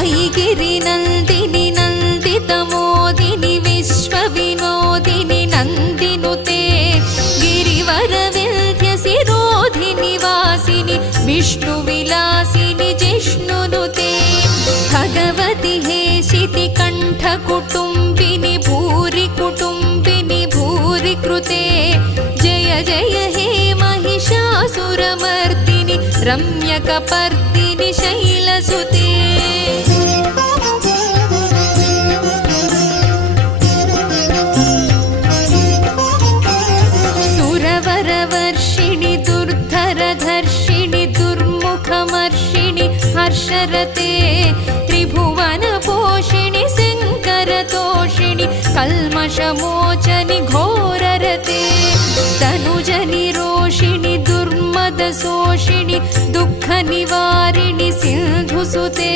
ऐगिरिनन्दिनि नन्दितमोदिनि विश्वविनोदिनि नन्दिनुते गिरिवरविन्ध्यसिरोधिनि वासिनि विष्णुविलासिनि जिष्णुनुते भगवति हेशिति कण्ठकुटुम्बिनि भूरि कुटुम्बिनि भूरि कृते जय जय हे महिषासुरमर्दिनि रम्यकपर्दिनि शैलसुते सुरवरवर्षिणि दुर्धरधर्षिणि दुर्मुखमर्षिणि हर्षरते त्रिभुवनपोषिणि शङ्करतोषिणि कल्मषमोचनि घोररते तनुजनिरोषिणि दुर्मदशोषिणि दुःखनिवारिणि सिन्धुसुते